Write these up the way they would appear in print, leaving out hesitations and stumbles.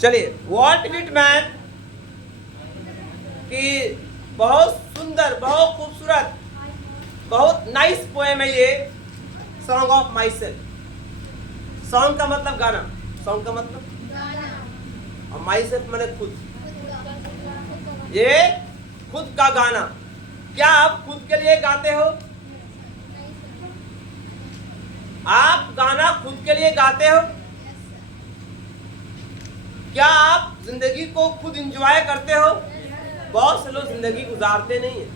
चलिए, Walt Whitman की बहुत सुंदर, बहुत खूबसूरत, बहुत नाइस पोएम है ये, song of my self. Song का मतलब गाना, सॉन्ग का मतलब गाना, और माई सेल्फ मैंने खुद, ये खुद का गाना। क्या आप खुद के लिए गाते हो? आप गाना खुद के लिए गाते हो? क्या आप जिंदगी को खुद एंजॉय करते हो? बहुत से लोग जिंदगी गुजारते नहीं है।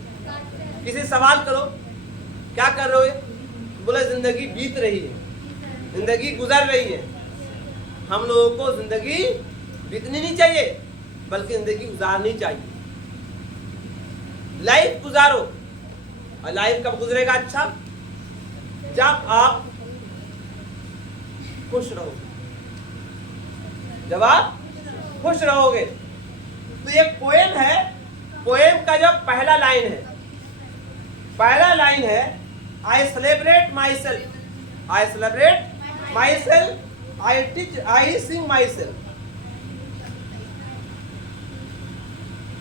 किसी सवाल करो, क्या कर रहे हो? बोले जिंदगी बीत रही है, जिंदगी गुजर रही है। हम लोगों को जिंदगी बीतनी नहीं चाहिए, बल्कि जिंदगी गुजारनी चाहिए। लाइफ गुजारो। और लाइफ कब गुजरेगा? अच्छा, जब आप खुश रहोगे, जब आप खुश रहोगे। तो एक पोएम है, पोएम का जो पहला लाइन है, पहला लाइन है, I celebrate myself, I celebrate myself, I teach, I sing myself.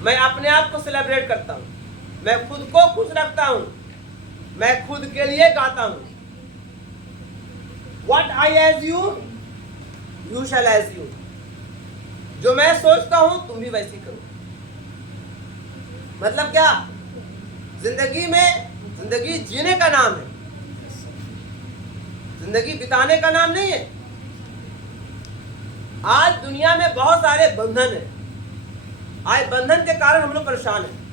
मैं अपने आप को सेलिब्रेट करता हूं, मैं खुद को खुश रखता हूं, मैं खुद के लिए गाता हूं। What I assume, you shall assume। जो मैं सोचता हूं तुम भी वैसी करो। मतलब क्या? जिंदगी में, जिंदगी जीने का नाम है, जिंदगी बिताने का नाम नहीं है। आज दुनिया में बहुत सारे बंधन है, आज बंधन के कारण हम लोग परेशान हैं।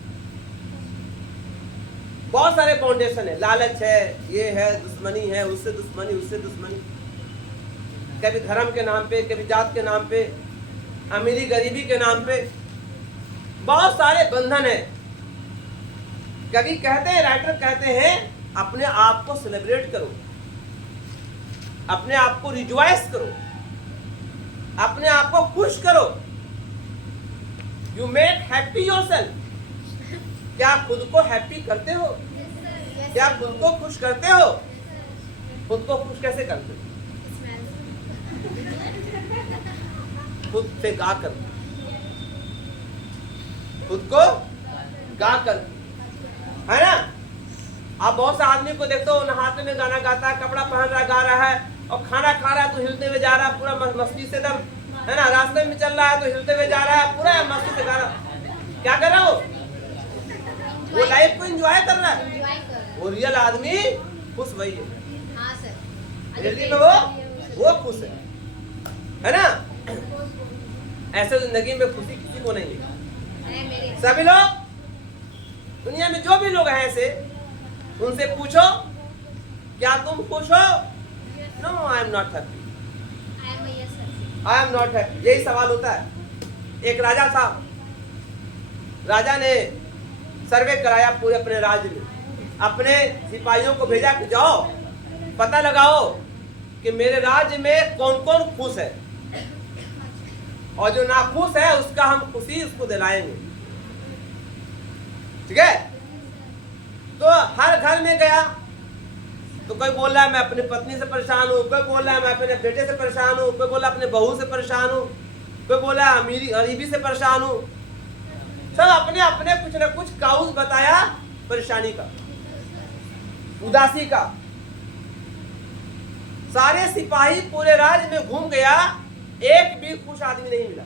बहुत सारे फाउंडेशन है, लालच है, ये है, दुश्मनी है, उससे दुश्मनी, उससे दुश्मनी, कभी धर्म के नाम पे, कभी जात के नाम पे, अमीरी गरीबी के नाम पे, बहुत सारे बंधन है। कभी कहते हैं, राइटर कहते हैं, अपने आप को सेलिब्रेट करो, अपने आप को रिजॉइस करो, अपने आप को खुश करो। You make happy yourself. क्या खुद को हैप्पी करते हो? क्या खुद को खुश करते हो? खुद को खुश कैसे करते हो? खुद से गा कर, खुद को गा कर, है ना? आप बहुत से आदमी को देखते हो, नहाते में गाना गाता है, कपड़ा पहन रहा गा रहा है, और खाना खा रहा है तो हिलते हुए जा रहा है, पूरा मस्ती से दम, है ना? रास्ते में चल रहा है तो हिलते हुए जा रहा है, पूरा मस्ती से गा रहा। क्या कर रहा हो? वो लाइफ को एंजॉय कर रहा है। वो रियल आदमी खुश वही है। हाँ सर, रियली में वो खुश है ना? ऐसे जिंदगी में खुशी किसी को नहीं है। सभी लोग, दुनिया में जो भी लोग हैं ऐसे, उनसे पूछो क्या तुम खुश हो? No, I am not happy, I am not happy, यही सवाल होता है। एक राजा था, राजा ने सर्वे कराया पूरे अपने राज्य में, अपने सिपाहियों को भेजा कि जाओ पता लगाओ कि मेरे राज्य में कौन कौन खुश है, और जो नाखुश है उसका हम खुशी उसको दिलाएंगे। ठीक है? तो हर घर में गया तो कोई बोल रहा है मैं अपनी पत्नी से परेशान हूँ, कोई बोल रहा है मैं अपने बेटे से परेशान हूँ, कोई बोला अपने बहू से परेशान हूँ, कोई बोला अमीरी गरीबी से परेशान हूँ। सब अपने अपने कुछ न कुछ काउज बताया परेशानी का, उदासी का। सारे सिपाही पूरे राज्य में घूम गया, एक भी खुश आदमी नहीं मिला,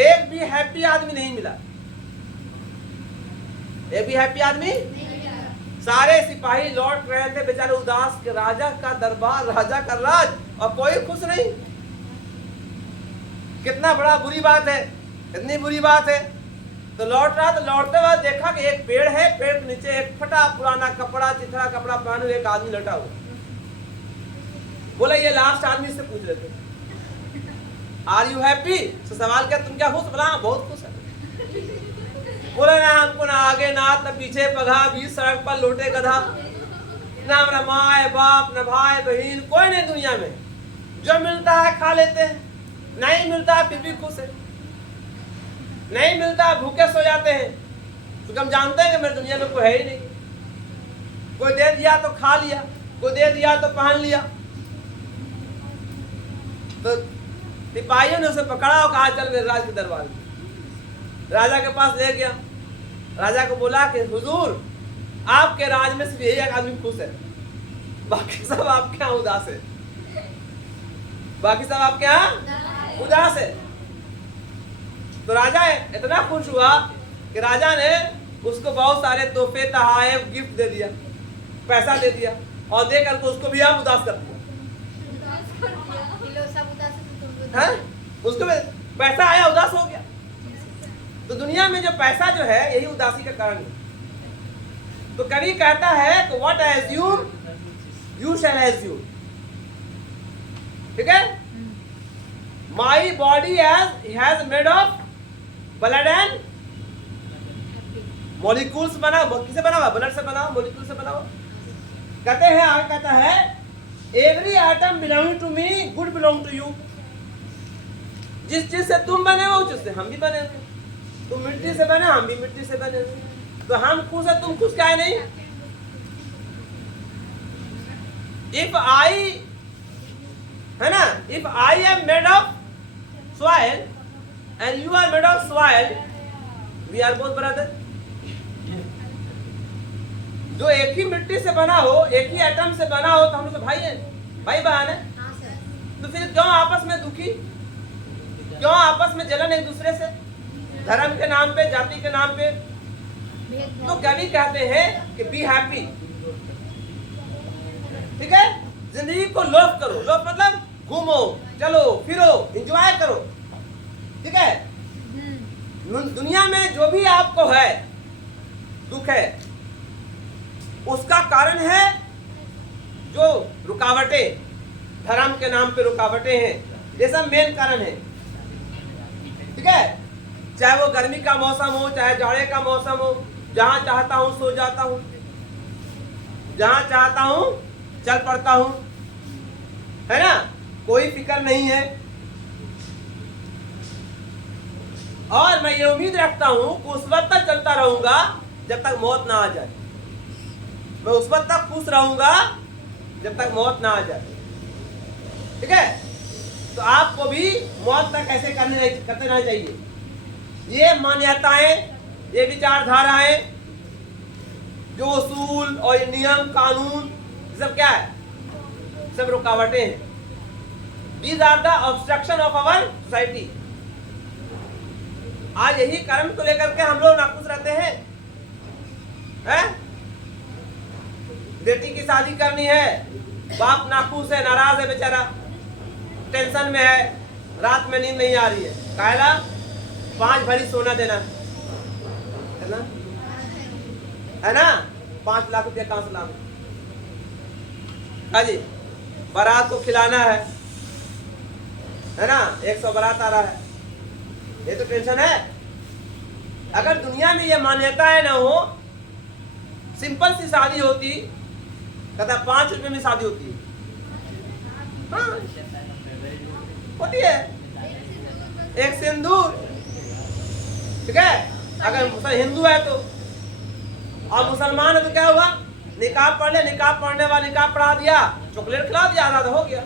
एक भी हैप्पी आदमी नहीं मिला, एक भी हैप्पी आदमी। सारे सिपाही लौट रहे थे बेचारे उदास के, राजा का दरबार, राजा का राज, और कोई खुश नहीं। कितना बड़ा बुरी बात है, कितनी बुरी बात है। तो लौट रहा, तो लौटते बाद देखा कि एक पेड़ है, पेड़ के नीचे एक फटा पुराना कपड़ा, चिथड़ा कपड़ा पहने हुए एक आदमी लटा हुआ। बोला ये लास्ट आदमी से पूछ लेते, आर यू हैप्पी? तो सवाल किया तुम क्या खुश? बोला बहुत खुश है। बोला ना हमको ना आगे नाथ, ना पीछे पगा, बीच सड़क पर लोटे गधा, ना हमारा माँ बाप, ना भाई बहन, कोई नहीं दुनिया में। जो मिलता है खा लेते हैं, नहीं मिलता है फिर भी खुश है, नहीं मिलता है भूखे सो जाते हैं, क्योंकि हम जानते हैं कि मेरी दुनिया में कोई है ही नहीं। कोई दे दिया तो खा लिया, कोई दे दिया तो पहन लिया। तो सिपाहियों ने उसे पकड़ा और कहा चल मेरे राज के दरबार में। राजा के पास ले गया। राजा को बोला कि हुजूर आपके राज में सिर्फ यही एक आदमी खुश है, बाकी सब आपके यहाँ उदास है, बाकी सब आपके यहाँ उदास है। तो राजा इतना खुश हुआ कि राजा ने उसको बहुत सारे तोहफे, तहाइफ, गिफ्ट दे दिया, पैसा दे दिया और दे करके उसको भी आप उदास कर दिया। है? उसको पैसा आया, उदास हो गया। तो दुनिया में जो पैसा जो है यही उदासी का कारण है। तो कवि कहता है कि what I assume you shall assume. ठीक है, my body has made of blood and molecules बना। किसे बना हुआ? ब्लड से बना हुआ, मॉलिक्यूल से बना हुआ। कहते हैं, आगे कहता है every atom belong to me, good belong to you. जिस चीज से तुम बने हो उस चीज से हम भी बने हुए। तुम मिट्टी से बने, हम भी मिट्टी से बने हुए। तो हम खुश है, तुम खुश काहे नहीं? इफ आई, है ना, if I am made of soil and you are made of soil, we are both brother. जो एक ही मिट्टी से बना हो, एक ही एटम से बना हो, तो हम लोग भाई हैं, भाई बहन है। तो फिर क्यों आपस में दुखी, क्यों आपस में जलन एक दूसरे से, धर्म के नाम पे, जाति के नाम पे? तो कवि कहते हैं कि बी हैप्पी। ठीक है, जिंदगी को लोभ करो। लोभ मतलब घूमो, चलो, फिरो, एंजॉय करो। ठीक है, दुनिया में जो भी आपको है दुख है, उसका कारण है जो रुकावटें, धर्म के नाम पे रुकावटें हैं, ये सब मेन कारण है। ठीक है, चाहे वो गर्मी का मौसम हो, चाहे जाड़े का मौसम हो, जहां चाहता हूं सो जाता हूं, जहां चाहता हूं चल पड़ता हूं, है ना, कोई फिक्र नहीं है। और मैं ये उम्मीद रखता हूं कि उस वक्त तक चलता रहूंगा जब तक मौत ना आ जाए। मैं उस वक्त तक खुश रहूंगा जब तक मौत ना आ जाए। ठीक है, तो आपको भी मौत तक ऐसे करते रहना चाहिए। ये मान्यताएं, ये विचारधाराएं, जो उसूल और ये नियम कानून, सब क्या है? सब रुकावटें हैं। These are the obstruction of our society। आज यही कर्म को लेकर के हम लोग नाखुश रहते हैं। बेटी की शादी करनी है, बाप नाखुश है, नाराज है, बेचारा टेंशन में है, रात में नींद नहीं आ रही है। कायला 5 भरी सोना देना है ना, है ना, 5 लाख रुपया कहां से लाऊं? हाँ जी, बारात को खिलाना है ना, 100 बारात आ रहा है, ये तो टेंशन है। अगर दुनिया में ये मान्यताएं ना हो, सिंपल सी शादी होती, कहता 5 रुपए में शादी होती है। हाँ, होती है, एक सिंदूर। ठीक है, अगर हिंदू है तो, और मुसलमान है तो क्या हुआ? निकाब पढ़ ले, निकाब पढ़ने वाला निकाब पढ़ा दिया, चॉकलेट खिला दिया, आधा हो गया।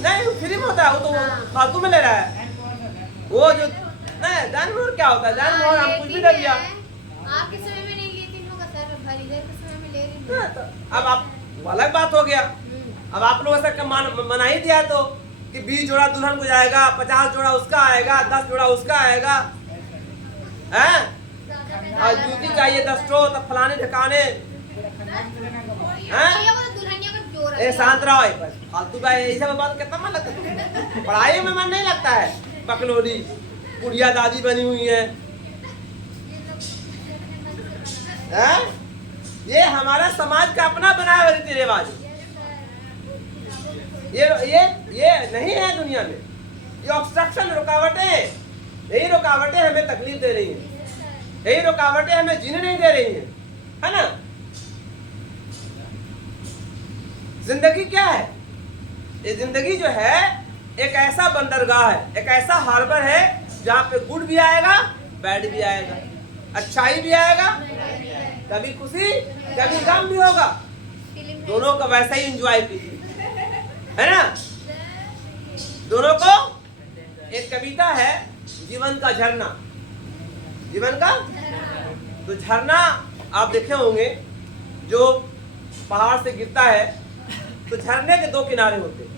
नहीं, फ्री में होता है, वो तो फालतू में ले रहा है। वो जो नहीं, जानवर क्या होता है, जानवर हम कुछ भी दे दिया। आपके समय में नहीं लिए थे, लोग सर भरी देर के समय में ले रही हैं। तो अब आप अलग बात हो गया। अब आप लोग ऐसा मना ही दिया तो कि 20 जोड़ा दुल्हन को जाएगा, 50 जोड़ा उसका आएगा, 10 जोड़ा उसका आएगा, हैं? और जूती चाहिए 10 ठो, तब फलाने ठिकाने, हैं? ए शांत रहो, फालतू का ये सब बात कितना मन लगता है? पढ़ाई में मन नहीं लगता है? बकलोली बुढ़िया दादी बनी हुई है, हैं? ये हमारा समाज का अपना बनाया हुआ रीति रिवाज। ये नहीं है दुनिया में। ये ऑब्स्ट्रक्शन, रुकावटें, यही रुकावटें हमें तकलीफ दे रही हैं, यही रुकावटें हमें जीने नहीं दे रही हैं, है ना? जिंदगी क्या है? ये जिंदगी जो है एक ऐसा बंदरगाह है, एक ऐसा हार्बर है जहाँ पे गुड भी आएगा, बैड भी आएगा। अच्छाई भी आएगा, कभी खुशी कभी गम भी होगा, दोनों का वैसा ही एंजॉय कीजिए, है ना। दोनों को एक कविता है जीवन का झरना, जीवन का तो झरना आप देखे होंगे जो पहाड़ से गिरता है तो झरने के दो किनारे होते हैं,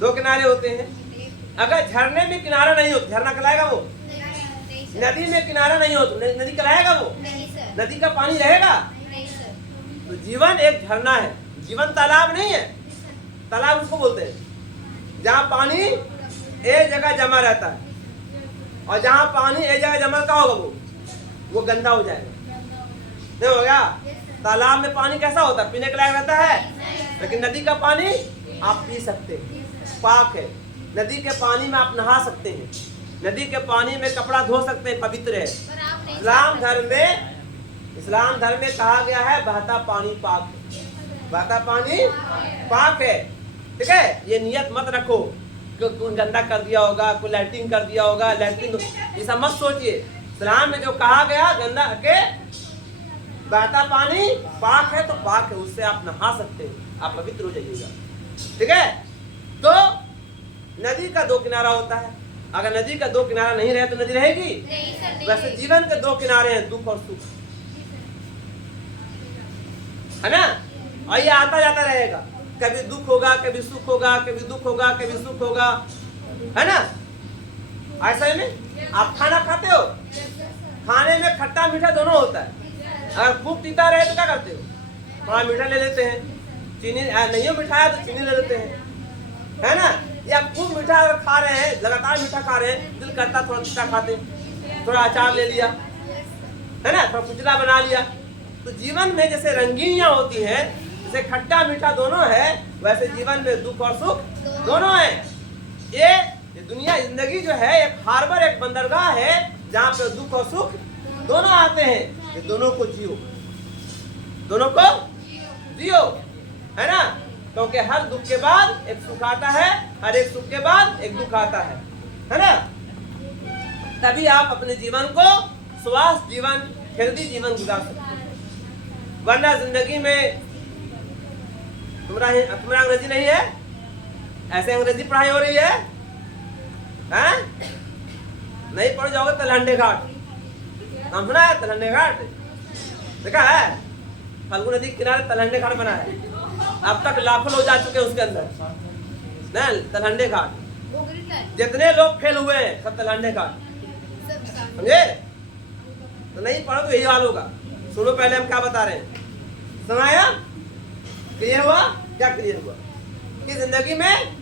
दो किनारे होते हैं। अगर झरने में किनारा नहीं हो तो झरना कहलाएगा वो? नदी में किनारा नहीं हो तो नदी कहलाएगा वो? नदी का पानी रहेगा? तो जीवन एक झरना है, जीवन तालाब नहीं है। तालाब उसको बोलते हैं जहाँ पानी एक जगह जमा रहता है, और जहाँ पानी एक जगह जमा का होगा वो गंदा हो जाएगा, नहीं हो गया। तालाब में पानी कैसा होता है? पीने के लायक रहता है, लेकिन नदी का पानी आप पी सकते हैं, पाक है। नदी के पानी में आप नहा सकते हैं, नदी के पानी में कपड़ा धो सकते हैं, पवित्र है। इस्लाम धर्म में कहा गया है बहता पानी पाक है, बहता पानी पाक है, ठीक है। ये नियत मत रखो कि कोई गंदा कर दिया होगा, कोई लैट्रिन कर दिया होगा, लैट्रिन ये सब मत सोचिए। इस्लाम में जो कहा गया गंदा के बहता पानी पाक है तो पाक है, उससे आप नहा सकते हैं, आप पवित्र हो जाइएगा, ठीक है। तो नदी का दो किनारा होता है, अगर नदी का दो किनारा नहीं रहे तो नदी रहेगी? वैसे जीवन के दो किनारे हैं, दुख और सुख, है ना। और ये आता जाता रहेगा, कभी दुख होगा कभी सुख होगा, कभी दुख होगा कभी सुख होगा, है ना। ऐसा में आप खाना खाते हो, खाने में खट्टा मीठा दोनों होता है। अगर खूब तीता रहे तो क्या करते हो? थोड़ा मीठा ले लेते हैं, चीनी नहीं मीठा है तो चीनी ले लेते हैं, है ना। या खूब मीठा अगर खा रहे हैं, लगातार मीठा खा रहे हैं, दिल करता थोड़ा तीता खाते, थोड़ा अचार ले लिया, है ना, थोड़ा कुचला बना लिया। तो जीवन में जैसे रंगीनियां होती हैं, जैसे खट्टा मीठा दोनों है, वैसे जीवन में दुख और सुख दोनों है। ये दुनिया जिंदगी जो है एक हार्बर, एक बंदरगाह है जहाँ पे दुख और सुख दोनों आते हैं। ये दोनों को जियो, दोनों को जियो, है ना। क्योंकि हर दुख के बाद एक सुख आता है, हर एक सुख के बाद एक दुख आता है ना। तभी आप अपने जीवन को स्वस्थ जीवन, हेल्दी जीवन गुजार सकते हैं। वरना जिंदगी में तुम्हारा अंग्रेजी नहीं है, ऐसे अंग्रेजी पढ़ाई हो रही है, हैं? नहीं पढ़ जाओगे तलहंडे घाट, नाम सुना है? तलहंडे घाट देखा है? फल्गु नदी किनारे तलहंडे घाट बना है, अब तक लाखों लोग जा चुके हैं उसके अंदर, नहीं तलहंडे घाट। जितने लोग फेल हुए हैं सब तलहंडे घाट, समझे? तो नहीं पढ़ो तो यही हाल होगा। सुनो पहले हम क्या बता रहे हैं, सुनाया? क्लियर हुआ? क्या क्लियर हुआ? कि जिंदगी में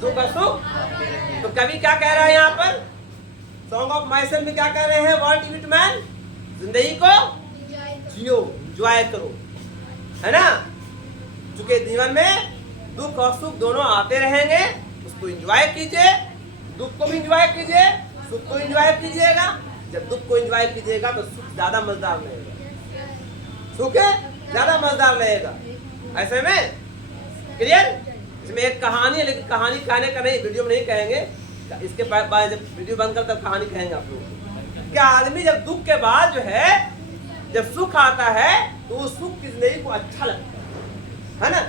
दुख और सुख। तो कवि क्या कह रहा है यहाँ पर सॉन्ग ऑफ माइसेल्फ में, क्या कह रहे हैं? व्हाट इट मैन, जिंदगी को जियो, एंजॉय करो, है ना। चूंकि जीवन में दुख और सुख दोनों आते रहेंगे, उसको एंजॉय कीजिए, दुख को भी एंजॉय कीजिए, सुख को एंजॉय कीजिएगा। जब दुख को एंजॉय कीजिएगा तो सुख ज्यादा मजेदार रहेगा, सुख ज्यादा मजेदार रहेगा। ऐसे में क्लियर? इसमें एक कहानी है, लेकिन कहानी कहने का नहीं, वीडियो में नहीं कहेंगे, इसके बाद जब वीडियो बंद कर तब कहानी कहेंगे आप लोग। क्या आदमी जब दुख के बाद जो है जब सुख आता है तो उस सुख की जिंदगी को अच्छा लगता है ना।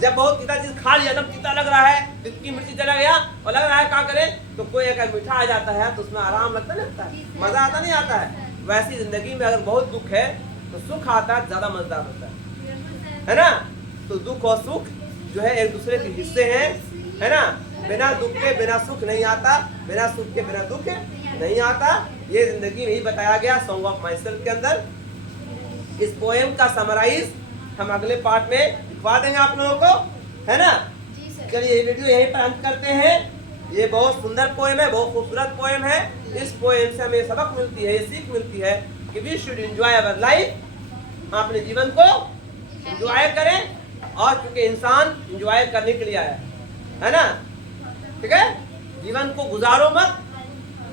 जब बहुत तीता चीज खा लिया, तब तीता लग रहा है, तितकी मिर्ची चला गया और लग रहा है क्या करे, तो कोई अगर मीठा आ जाता है तो उसमें आराम लगता है, मजा आता नहीं आता है। वैसी जिंदगी में अगर बहुत दुख है तो सुख आता है, ज्यादा मजेदार होता है ना। तो दुख और सुख जो है एक दूसरे के हिस्से हैं, है ना। बिना दुख के बिना सुख नहीं आता, बिना सुख के बिना दुख नहीं आता। ये जिंदगी में ही बताया गया सॉन्ग ऑफ माइसेल्फ के अंदर। इस पोएम का समराइज हम अगले पार्ट में दिखवा देंगे आप लोगों को, है ना। चलिए ये वीडियो यहीं पर अंत करते हैं। ये बहुत सुंदर पोएम है, बहुत खूबसूरत पोएम है। इस पोएम से हमें सबक मिलती है, ये सीख मिलती है कि we should enjoy our life, हम अपने जीवन को एंजॉय करें। और क्योंकि इंसान एंजॉय करने के लिए आया है ना, ठीक है। जीवन को गुजारो मत,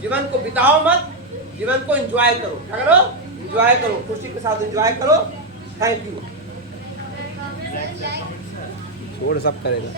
जीवन को बिताओ मत, जीवन को एंजॉय करो। क्या करो? एंजॉय करो, खुशी के साथ एंजॉय करो। Thank you. छोड़ सब करेगा।